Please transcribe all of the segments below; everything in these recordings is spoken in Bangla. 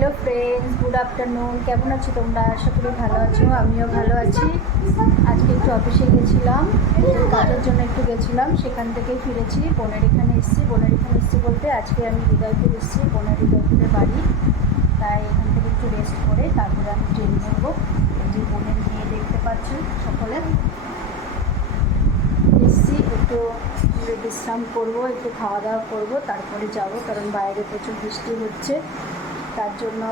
হ্যালো ফ্রেন্ডস গুড আফটারনুন কেমন আছো তোমরা? আশা করি ভালো আছো, আমিও ভালো আছি। আজকে একটু অফিসে গেছিলাম কাজের জন্য একটু গেছিলাম। সেখান থেকে ফিরেছি, বোনের এখানে এসেছি। বোনের এখানে এসেছি বলতে আজকে আমি হৃদয়পুর এসেছি, বোনের হৃদয়পুরের বাড়ি। তাই এখান থেকে একটু রেস্ট করে তারপরে আমি ট্রেন ধরবো। যে বোনের নিয়ে দেখতে পাচ্ছি সকলে। এসছি, একটু বিশ্রাম করব, একটু খাওয়া দাওয়া করব, তারপরে যাব, কারণ বাইরে প্রচুর বৃষ্টি হচ্ছে। তার জন্য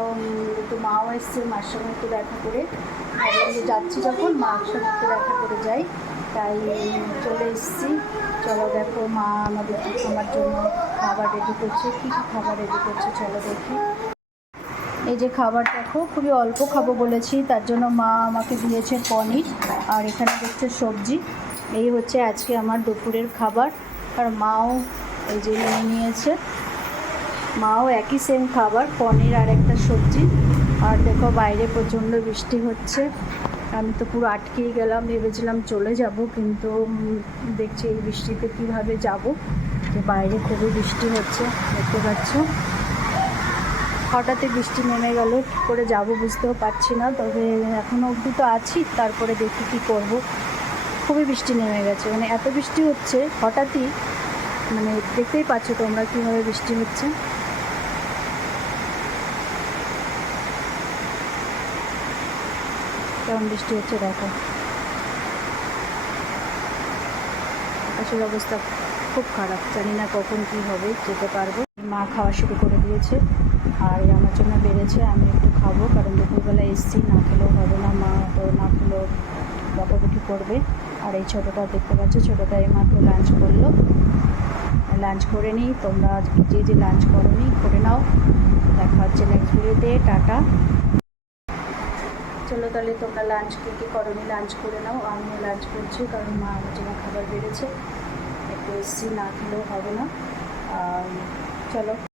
একটু মাও এসছে, মার সঙ্গে একটু দেখা করে যাচ্ছি যখন, মার সঙ্গে একটু দেখা করে যাই। তাই চলে এসেছি। চলো দেখো, মা আমাদের আমার জন্য খাবার রেডি করছে, কী কী খাবার রেডি করছে, চলো দেখি। এই যে খাবার দেখো, খুবই অল্প খাব বলেছি, তার জন্য মা আমাকে দিয়েছে পনির, আর এখানে দেখছে সবজি। এই হচ্ছে আজকে আমার দুপুরের খাবার, আর মাও এই যে নিয়েছে। মাও একই সেম খাবার, পনির আর একটা সবজি। আর দেখো বাইরে প্রচণ্ড বৃষ্টি হচ্ছে। আমি তো পুরো আটকেই গেলাম, ভেবেছিলাম চলে যাব, কিন্তু দেখছি এই বৃষ্টিতে কীভাবে যাব। যে বাইরে খুবই বৃষ্টি হচ্ছে, দেখতে পাচ্ছ। হঠাৎই বৃষ্টি নেমে গেল, কী করে যাব বুঝতেও পারছি না, তবে এখনও অবধি তো আছি, তারপরে দেখি কী করব। খুবই বৃষ্টি নেমে গেছে মানে এত বৃষ্টি হচ্ছে, হঠাৎই মানে দেখতেই পাচ্ছ তোমরা কীভাবে বৃষ্টি হচ্ছে। কেমন বৃষ্টি হচ্ছে দেখো। আকাশের অবস্থা খুব খারাপ, জানি না কখন কী হবে, যেতে পারব। মা খাওয়া শুরু করে দিয়েছে, আর আমার জন্য বেড়েছে, আমি একটু খাব, কারণ দুপুরবেলা এসছি, না খেলেও হবে না মা, তো না খেলেও বকাবকি করবে। আর এই ছোটোটা দেখতে পাচ্ছ ছোটোটা এই মাত্র লাঞ্চ করল। লাঞ্চ করে নিই, তোমরা যে যে লাঞ্চ করো নি করে নাও। দেখা হচ্ছে নেক্সট ভিডিওতে টাটা। চলো তাহলে তোমরা লাঞ্চ কী কী করো নি লাঞ্চ করে নাও। আমিও লাঞ্চ করছি, কারণ মা আমার জন্য খাবার বেড়েছে। একটু এসছি না খেলেও হবে না। চলো।